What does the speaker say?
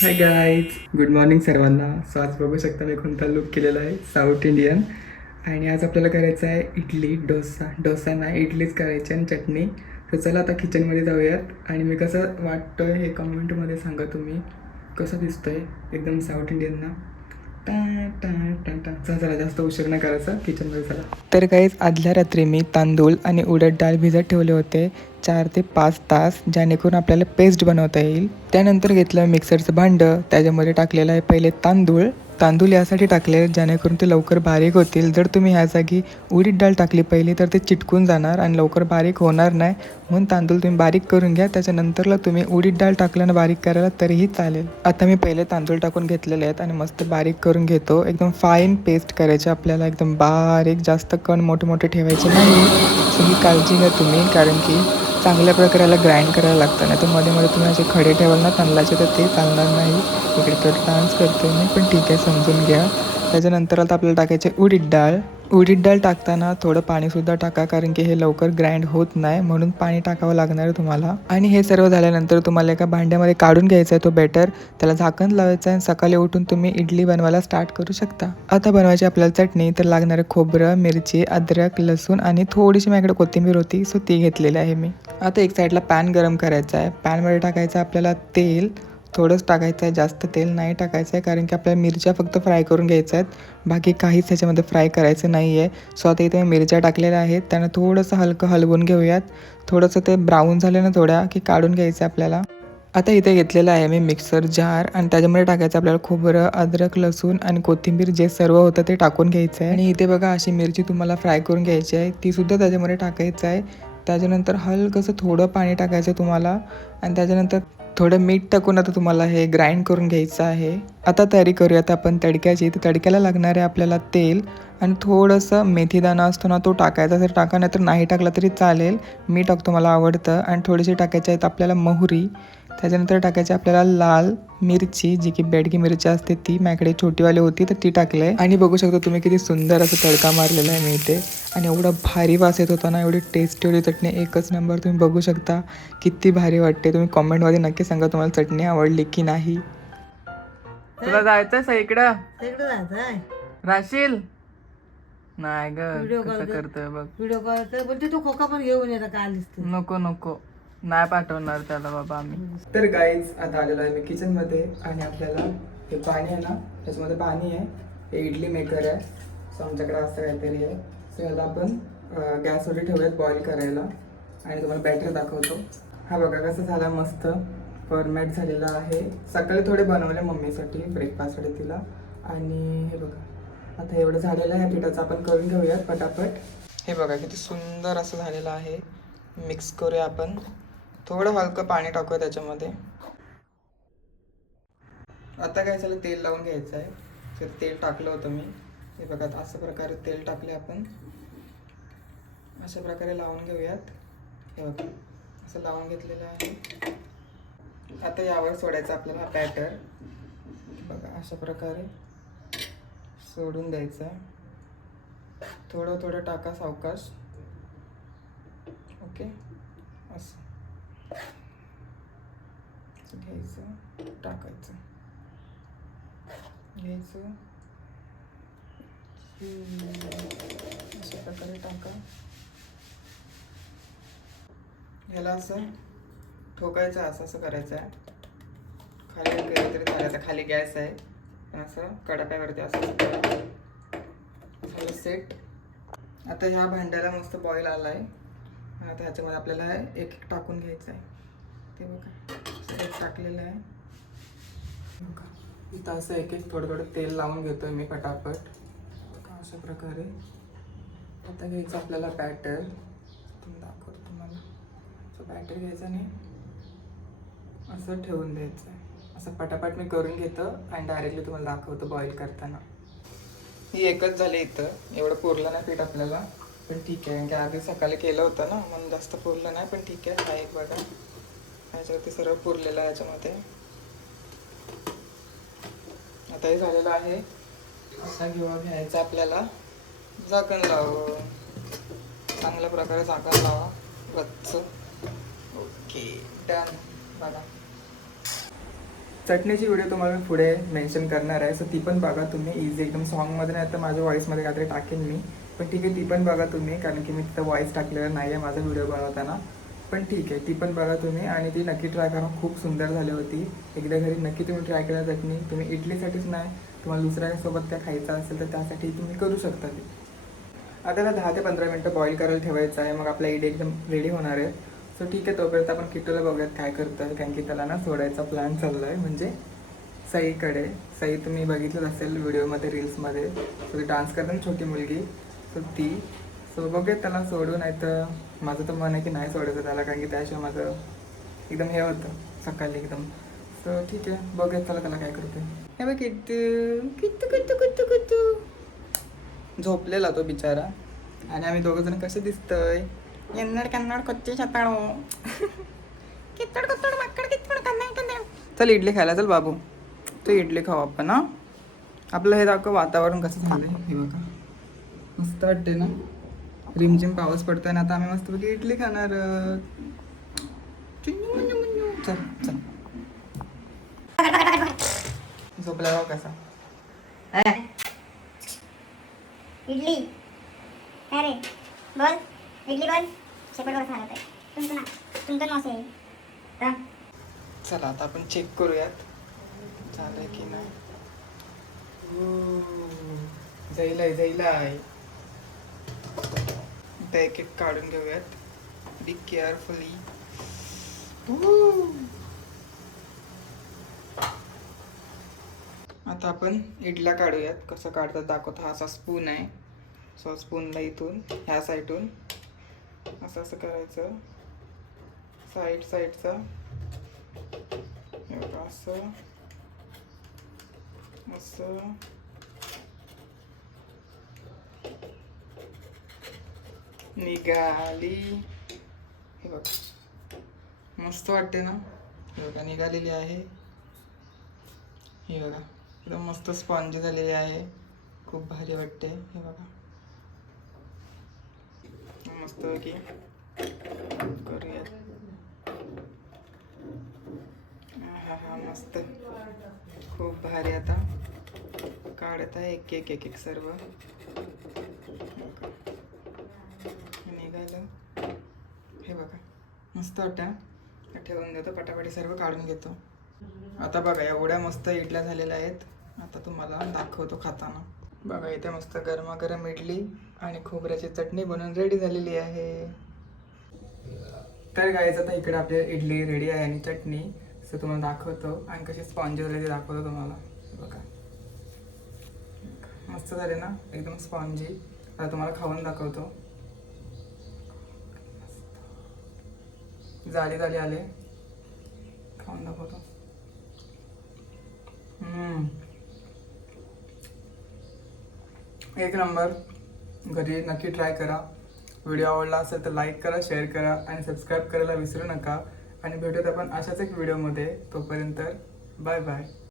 Hi guys, good morning सर्वांना. So आज बघू शकता मी कोणता लुक केलेला आहे, साऊथ इंडियन. आणि आज आपल्याला करायचं आहे इडली डोसा नाही, इडलीच करायची आणि चटणी. तर चला आता किचनमध्ये जाऊयात आणि मी कसं वाटतोय हे कमेंटमध्ये सांगा तुम्ही. कसं दिसतोय एकदम साऊथ इंडियन ना. टा टा टा टा चला चला, जास्त उशीर नाही करायचा, किचनमध्ये चला. तर काहीच आदल्या रात्री मी तांदूळ आणि उडद डाळ भिजत ठेवले होते 4 ते 5 तास, जेणेकरून आपल्याला पेस्ट बनवता येईल. त्यानंतर घेतलं मिक्सरचं भांडं, त्याच्यामध्ये टाकलेलं आहे पहिले तांदूळ यासाठी टाकले जेणेकरून ते लवकर बारीक होतील. जर तुम्ही ह्या जागी उडीद डाळ टाकली पहिली तर ते चिटकून जाणार आणि लवकर बारीक होणार नाही. म्हणून तांदूळ तुम्ही बारीक करून घ्या, त्याच्यानंतरला तुम्ही उडीद डाळ टाकल्यानं बारीक करायला तरीही चालेल. आता मी पहिले तांदूळ टाकून घेतलेले आहेत आणि मस्त बारीक करून घेतो. एकदम फाईन पेस्ट करायची आपल्याला, एकदम बारीक, जास्त कण मोठे मोठे ठेवायचे नाही. ही काळजी घ्या तुम्ही, कारण की चांगल्या प्रकाराला ग्राइंड करायला लागतं. नाही तर मध्ये मध्ये तुम्ही असे खडे ठेवाल ना तांदळाचे तर ते चालणार नाही. इकडे तर डान्स करते मी, पण ठीक आहे, समजून घ्या. त्याच्यानंतर आता आपल्याला टाकायचे उडीद डाळ टाकताना थोडं पाणीसुद्धा टाका, कारण की हे लवकर ग्राइंड होत नाही, म्हणून पाणी टाकावं लागणार आहे तुम्हाला. आणि हे सर्व झाल्यानंतर तुम्हाला एका भांड्यामध्ये काढून घ्यायचं आहे तो बॅटर. त्याला झाकण लावायचं आहे आणि सकाळी उठून तुम्ही इडली बनवायला स्टार्ट करू शकता. आता बनवायची आपल्याला चटणी. तर लागणारे खोबरं, मिरची, अद्रक, लसूण आणि थोडीशी माझ्याकडे कोथिंबीर होती, सो ती घेतलेली आहे मी. आता एक साईडला पॅन गरम करायचा आहे. पॅनमध्ये टाकायचं आपल्याला तेल. थोडंच टाकायचं आहे, जास्त तेल नाही टाकायचं आहे, कारण की आपल्याला मिरच्या फक्त फ्राय करून घ्यायच्या आहेत, बाकी काहीच ह्याच्यामध्ये फ्राय करायचं नाही आहे. सो आता इथे मिरच्या टाकलेल्या आहेत, त्यांना थोडंसं हलकं हलवून घेऊयात. थोडंसं ते ब्राऊन झालं ना थोड्या की काढून घ्यायचं आपल्याला. आता इथे घेतलेलं आहे मी मिक्सर जार आणि त्याच्यामध्ये टाकायचं आपल्याला खोबरं, अद्रक, लसूण आणि कोथिंबीर जे सर्व होतं ते टाकून घ्यायचं आहे. आणि इथे बघा अशी मिरची तुम्हाला फ्राय करून घ्यायची आहे, तीसुद्धा त्याच्यामध्ये टाकायचं आहे. त्याच्यानंतर हलकंसं थोडं पाणी टाकायचं तुम्हाला आणि त्याच्यानंतर थोडं मीठ टाकून आता तुम्हाला हे ग्राइंड करून घ्यायचं आहे. आता तयारी करूयात आपण तडक्याची. तर तडक्याला लागणार आहे आपल्याला तेल आणि थोडंसं मेथीदाणा असतो ना तो टाकायचा. जर टाका नाही तर नाही टाकला तरी चालेल, मी टाकतो, मला आवडतं. आणि थोडीशी टाकायची आहेत आपल्याला मोहरी. त्याच्यानंतर टाकायची आपल्याला लाल मिरची, जी की बेडगी मिरची असते ती, माझ्याकडे छोटीवाली होती तर ती टाकले. आणि बघू शकता तुम्ही किती सुंदर असं तडका मारलेला आहे मी इथे. आणि एवढा भारी वास येत होता ना, एवढी टेस्टी होती चटणी, एकच नंबर. तुम्ही बघू शकता किती भारी वाटते. तुम्ही कॉमेंटमध्ये नक्की सांगा तुम्हाला चटणी आवडली की नाही. तुला जायचं सईकडं जायचंय राशील नाही ग, व्हिडिओ कसं कॉल करतोय बघ. व्हिडिओ कॉल तर बोलते तू खोका पण घेऊन येतं का आलीस तू. नको नको, नाही पाठवणार त्याला बाबा आम्ही. तर गाईज आता आलेलो आहे मी किचनमध्ये आणि आपल्याला हे पाणी आहे ना, त्याच्यामध्ये पाणी आहे, हे इडली मेकर आहे. सो आमच्याकडे असं काहीतरी आहे. सो याला आपण गॅसवरती ठेवूयात बॉईल करायला आणि तुम्हाला बॅटर दाखवतो. हा बघा कसं झाला, मस्त फॉर्मॅट झालेला आहे. सकाळी थोडे बनवले मम्मीसाठी ब्रेकफास्टसाठी तिला. आणि हे बघा आता एवढं झालेलं आहे पिठाचं, आपण करून घेऊयात पटापट. हे बघा किती सुंदर असं झालेलं आहे. मिक्स करूया आपण. थोडं हलकं पाणी टाकूया त्याच्यामध्ये. आता काय झालं, तेल लावून घ्यायचं आहे. तर तेल टाकलं होतं मी. हे बघा अशा प्रकारे तेल टाकले आपण, अशा प्रकारे लावून घेऊयात. हे बघा असं लावून घेतलेलं आहे. आता यावर सोडायचं आपल्याला बॅटर. बघा अशा प्रकारे सोडून द्यायचं. थोडं थोडं टाका सावकाश. ओके, असं घ्यायचं, टाकायचं, घ्यायचं, अशा प्रकारे टाका. ह्याला असं ठोकायचं, असं असं करायचं आहे. खाली गेलं तरी चालायचं, खाली गॅस आहे, पण असं कडाप्यावरती असं झालं सेट. आता ह्या भांड्याला मस्त बॉईल आला आहे. आता ह्याच्यामध्ये आपल्याला एक एक टाकून घ्यायचं आहे. ते बघा एक टाकलेलं आहे. बघा इथं असं एक एक थोडं थोडं तेल लावून घेतोय मी पटापट. बघा अशा प्रकारे. आता घ्यायचं आपल्याला बॅटर. दाखवतो तुम्हाला. बॅटर घ्यायचं आणि असं ठेवून द्यायचं आहे. असं पटापट मी करून घेतो आणि डायरेक्टली तुम्हाला दाखवतो बॉईल करताना. ही एकच झाली इथं, एवढं पुरलं नाही पीठ आपल्याला, पण ठीक आहे, कारण की आधी सकाळी केलं होतं ना, म्हणून जास्त पुरलं नाही, पण ठीक आहे. हा एक बघा ह्याच्यावरती सर्व पुरलेलं आहे ह्याच्यामध्ये. आता हे झालेलं आहे. असा घ्यायचा आपल्याला, झाकण लावा, चांगल्या प्रकारे झाकण लावा गच्च. Okay done. बघा चटणीची व्हिडिओ तुम्हाला मी पुढे मेन्शन करणार आहे, सो ती पण बघा तुम्ही. इझी एकदम सॉन्गमध्ये नाही तर माझ्या व्हॉईसमध्ये काहीतरी टाकेन मी, पण ठीक आहे ती पण बघा तुम्ही, कारण की मी तिथं व्हॉईस टाकलेलं नाही आहे माझा व्हिडिओ बनवताना. पण ठीक आहे ती पण बघा तुम्ही आणि ती नक्की ट्राय करा, खूप सुंदर झाली होती. एकदा घरी नक्की तुम्ही ट्राय करा चटणी. तुम्ही इडलीसाठीच नाही, तुम्हाला दुसऱ्यासोबत काय खायचं असेल तर त्यासाठी तुम्ही करू शकता ती. आता त्याला 10 ते 15 मिनटं बॉईल करायला ठेवायचं आहे, मग आपला इडली एकदम रेडी होणार आहे. सो ठीक आहे, तोपर्यंत आपण किट्टूला बघूयात काय करतोय, कारण की त्याला ना सोडायचा प्लॅन चालला आहे, म्हणजे सईकडे. सई तुम्ही बघितलं असेल व्हिडिओमध्ये, रील्समध्ये. सो ती डान्स करते ना छोटी मुलगी, सो ती. सो बघूयात त्याला सोडू, नाही तर माझं तर मन आहे की नाही सोडायचं त्याला, कारण की त्याशिवाय माझं एकदम हे होतं सकाळी एकदम. सो ठीक आहे, बघूयात त्याला काय करते. हे बघ किट्टू किट्टू किट्टू किट्टू किट्टू झोपलेला तो बिचारा, आणि आम्ही दोघं जण कसे दिसतोय, कन्नड कन्नड कच्चे शताळो. कित्तड कुत्तड मक्कड कित्तड कन्नड कन्नड. चल इडली खायला चल बाबू, तो इडली खाऊ आपण. हा आपलं हे दाखव वातावरण कसं झालंय, हे बघा मस्त वाटते ना, रिमझिम पाऊस पडतोय ना. आता आम्ही मस्त पैकी इडली खाणार. चल चल झोपला जाऊ कसा. इडली अरे बोल इडली बोल शेपटवर सांगत आहे तुमचं नॉस आहे का? चला आता आपण चेक करूयात झालंय की नाही. जाईलाय जाईलाय. आता एक एक काढून घेऊयात, बी केअरफुली. आता आपण इडल्या काढूयात, कसं काढतात दाखवतो. हा असा स्पून आहे, सो स्पूनला इथून ह्या साईडून असं असं करायचं, साईडचा असं असं. निघाली, हे बघा मस्त वाटते ना. हे बघा निघालेली आहे, हे बघा एकदम मस्त स्पॉन्ज झालेली आहे, खूप भारी वाटते. हे बघा मस्त की करूया. हा हा मस्त, खूप भारी. आता काढत आहे एक एक एक एक सर्व. निघालं, हे बघा मस्त वाटतं. ठेवून देतो, पटापटी सर्व काढून घेतो. आता बघा एवढ्या मस्त इडल्या झालेल्या आहेत. आता तुम्हाला दाखवतो खाताना. बघा इथे मस्त गरमागरम इडली आणि खोबऱ्याची चटणी बनवून रेडी झालेली आहे. तर गाईज आता इकडे आपली इडली रेडी आहे आणि चटणी. सो तुम्हाला दाखवतो आणि कशी स्पॉन्ज झाली ते दाखवतो तुम्हाला. बघा मस्त झाले ना, एकदम स्पॉन्जी. आता तुम्हाला खाऊन दाखवतो. झाली आले, खाऊन दाखवतो. एक नंबर. घरी नक्की ट्राय करा. व्हिडिओ आवडला असेल तर लाईक करा, शेअर करा आणि सबस्क्राईब करायला विसरू नका. आणि भेटूयात आपण अशाच एक व्हिडिओमध्ये. तोपर्यंत बाय बाय.